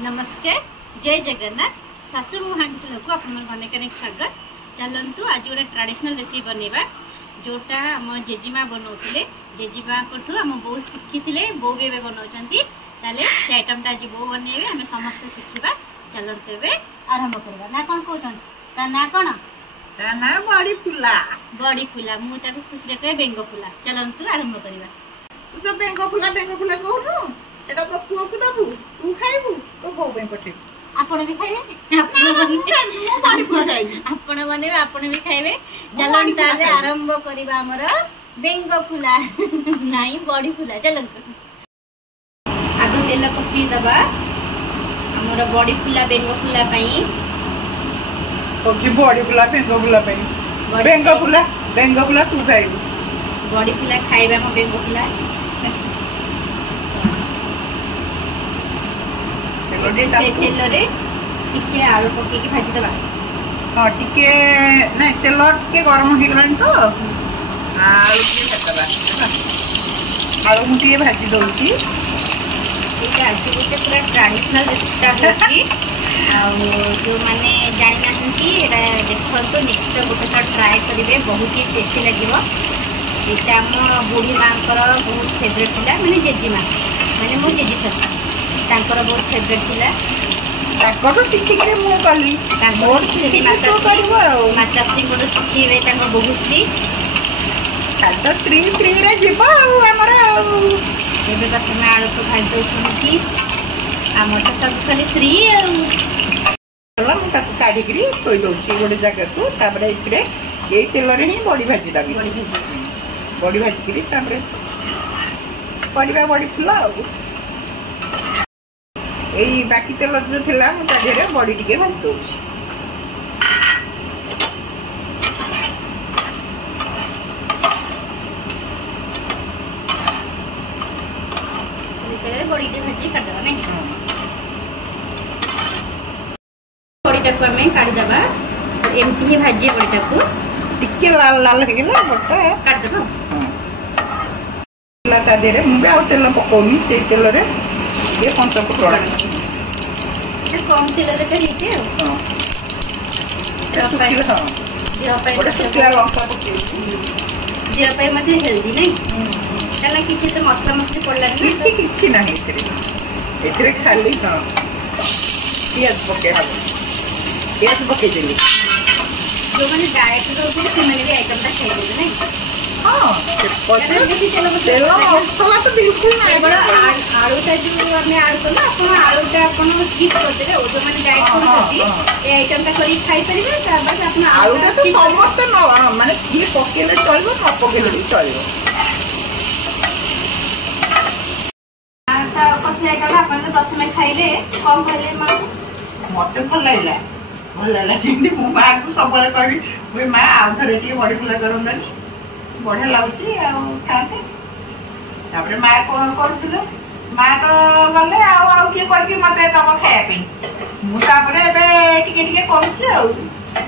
नमस्कार जय जगन्नाथ सासु हांडीसल को अनेक अनेक स्वागत। चलतु आज गोटे ट्रेडिशनल रेसिपी बनवा जोटा आम जेजीमा बनाऊे जेजीमा आम बो शिखी बो भी बनाऊँगी से आइटमटा आज बो बनइबे आम समस्ते शिखा। चलतु ए आरंभ करवा ना कौन कहते ना कौन बड़ी फुला मुझे खुशी कहे बेंग फुला। चलतु आरंभ करवा। तू तो बेंग फुला कहूनु सेटा तो पुओ को दबु तू खाइबु तो बो बें पटे आपण भी खाइबे आपण बनेबे आपण भी खाइबे। चलन ताले आरंभ करबा हमर बेंग फुला नाही बड़ी फुला। चलन आगो तेल पकी दबा हमर बड़ी फुला बेंग फुला पई ओजी बड़ी फुला बेंग फुला तू खाइबु बड़ी फुला खाइबा हम बेंग फुला से तेल रे टिके आलू पके के भाजी दबा। हां टिके नै तेल टिके गरम हो गलान तो आलू के भाजी दबा। आलू मुठी भाजी दउची ठीक है। आज गोटे पूरा ट्रेडिशनल रेसिपी होची आ जो माने जानि नाहंती एटा देखंतो नेक्स्ट गोटे साथ ट्राई करिवे बहुत ही टेस्टी लागिवो। एटा हम बुढ़ी मांकर बहुत फेवरेट थिला माने जेजी मां माने मो जेजी सस तांकर बहुत फेवरेट थिला ताको शिखी के मु कली बहुत शिखी माता करबो माता सिंह को शिखीवे तांको बहुत श्री तो श्री रे जीव हमर एबे प्रथम आलू को खाइ दो सुनती हमर तो सब खाली श्री चला मु ताको काढी करी तोय दोसी गोटे जगह को ताबरे इकरे ए तेल रे ही बड़ी भाजी दाबी बड़ी भाजी करी ताबरे परिबा बड़ी फुला एई बाकी तेल जो थिला मु ता देरे बड़ी टिके भाजी दोछि। बड़ी भाजी काट दबा नहीं बड़ीटा को हमें काट दबा एमती ही भाजी बड़ीटा को टिके लाल लाल हे गेला बटा काट दबा। ला ता देरे मु आ तेल पकोनी से तेल रे ये पंच पकड़ा ये कम तेल रे के नीचे हां जीरा पाई बड़ा सुकिया लंका पके जीरा पाई मध्ये हेल्दी नहीं चला किछि तो मसला मसली पड़ला नहीं किछि नहीं एथरे खाली हां प्याज पके देली जो माने डाइट रो से माने भी आइटम ता खाइ देबे नहीं हां तेल मसला तो बिल्कुल नहीं बड़ा आलू ता जो हमें आलू तो ना अपन आलू ता अपन स्किप कर देबे ओ जो माने डाइट करती ए आइटम ता करी खाइ परिबे ता बस अपन आलू ता तो समस्त न माने ये पकेले चलबो न पकेले भी चलबो ता कथि आइटम अपन प्रथम खाइले कम खाइले मते भल लागला जिंदी मु मां को सबले करी ओई मां आउ थरे टी बड़ी फुला करंदानी बढ़िया लाउची आ खाते तापरे मां कोन करथिले मां तो गले आउ के करके मते तब खाया पे मु तापरे बे टिके करछि आ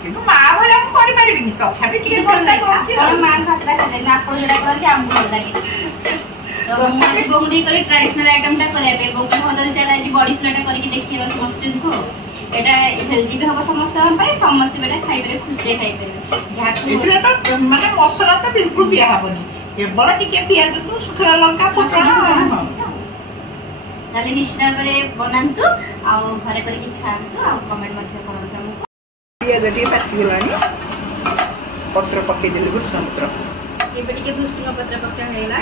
किनु मां भले हम करि परिबिनी तथापि टिके करले करछि और मां खातरा खाले ना आपण जेडा करके हम भल लागे तो मु बोंगडी करी ट्रेडिशनल आइटम ता करे बे बोंग भदल चला जी बॉडी फ्लेटा करके देखिबा समस्त को एटा हेल्दी भी हम समस्त हम पाए समस्त बेटा खाइबे खुशी खाइबे इतरे तो माने मसला तो बिल्कुल दिया हबनी केवल टिके पियाज तो सुखला लंका पकड़ा ताले निश्चित भाबरे बनांतु आ घरे करके खांतु आ कमेंट मध्ये करंतु हमको पियाज टी पाची गलानी पत्र पके देली भुसंग पत्र ये बेटी के भुसंग पत्र पक्का हेला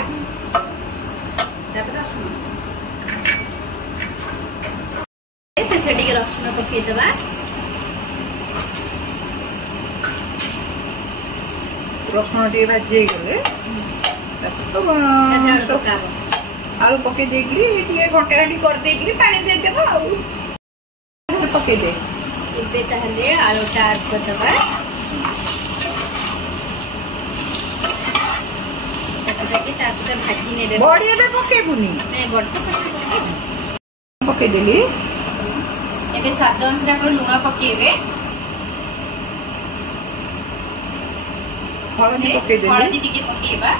तापर रसुन से थेडी के रसुन पके देबा रसुन टी भाजी गले तो आलू पके देकरी टिके घंटे हंडी कर देकरी पानी दे देबा आ पके दे इबे ताहले आलू टा ऐड कर देबा ताकि तासुते भाजी नेबे बड़ी एबे पके बुनी नै बड़ी पके देली एबे स्वाद अनुसार आपण लूण पकेबे हळदी पके देली हळदी टिके पकेबा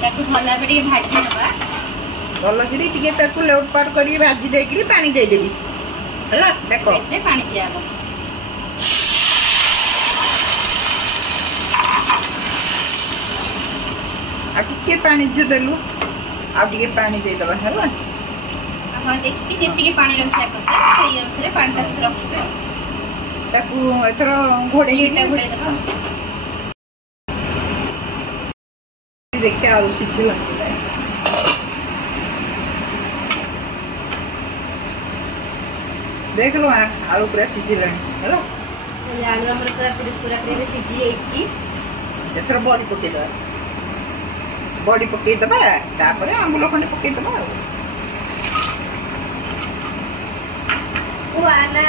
ताकू भला बड़ी भाजी नबा भल कि टिके ताकू लेउटपाट करी भाजी देकरी पानी दे देबी हला देखो एते पानी दियाबो आ टिके पानी जो देलु आ टिके पानी दे दबा हला आपण देखि जेतिके पानी रखिया करते सही अनुसार पानी ता रखबे ताकू एथरो घोड़े दबा देखिए आलू सीधी लगी देख लो आलू पूरा सीझी हेलो आलू हमर पूरा पूरा सीझी जाइछि एथर बड़ी पके दबा बड़ी पके दबा तापर आंबुल खंडे पके दबा ओ आना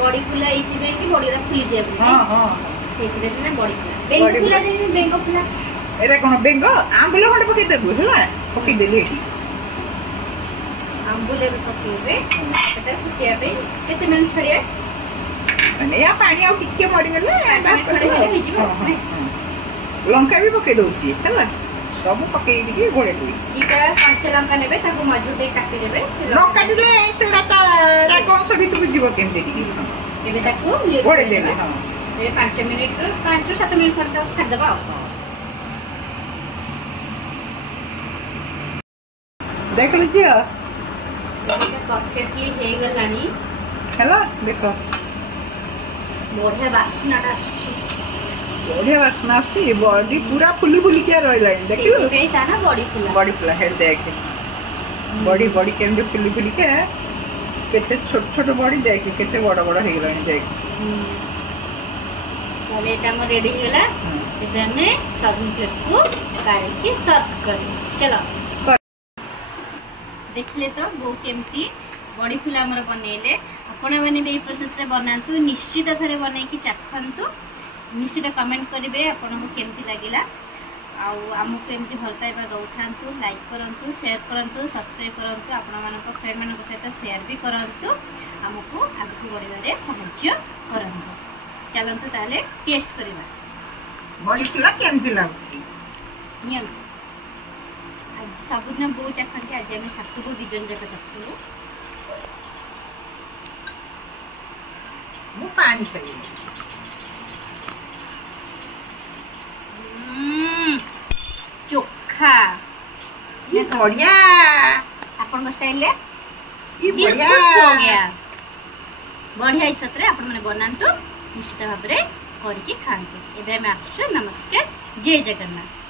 बड़ी फुला इति कि बड़ीरा फुली जेबे हां हां सेति ना बड़ी फुला बेंग फुला देनी बेंग फुला एरे कोन बेंग आंबुल खंडे पके देबु हला पके देली एठी आंबुले पकेबे एटा फुटिया पे केते मन छड़िया माने या पानी आ टिके मरि गेले खड़े हे जिवो लंका भी पके दउची हला सब पके दिके गोळे दुई इटा कांचा लंका नेबे ताको मजूदे काटी देबे न काटिले सेडा ता रागों से भी तू जीव केमते दिके एबे ताको गोळे देले हां ए 5 मिनिट 5-7 मिनिट करता छाड़ दबा देख लीजिए परफेक्टली हे गलानी हेला देखो बढ़िया बास्नाटा आसुची बढ़िया वासना आसी बॉडी पूरा फुली फुली के रहलानी देखिलो बेटा ना बॉडी फुला हेड देख बॉडी बॉडी केमते फुली फुली के केते छोट छोट बॉडी देख केते बड़ बड़ हे गलानी देख ताले एटा म रेडी हेला एटा में सर्विंग प्लेट को काढी के सर्व करी चलो देखले तो बो केमती बड़ी फुला हमर बनेले आपण माने बे प्रोसेस रे बनांतु निश्चित थरे बनै कि चाखंतु निश्चित कमेंट करिवे आपण को केमती लागिला आउ हमु केमती भल पाइबा दउथांतु लाइक करंतु शेयर करंतु सब्सक्राइब करंतु आपण मानको फ्रेंड मानको सहित शेयर भी करंतु हमको आगु बढ़िबारे सहाय्य करंतु चलंतु ताले टेस्ट करिबा बड़ी फुला केमती लागछि नियन आज सबुदिन बो चाखंती आज हम सासु बो दिजन जक चखलु मु पानी पई चोखा ये बढ़िया आपन स्टाइल ले ये बढ़िया हो गया बढ़िया इच्छत्रे आपन माने बनांतु निश्चित भाबरे करिके खांतु एबे हम आछू नमस्कार जय जगन्नाथ।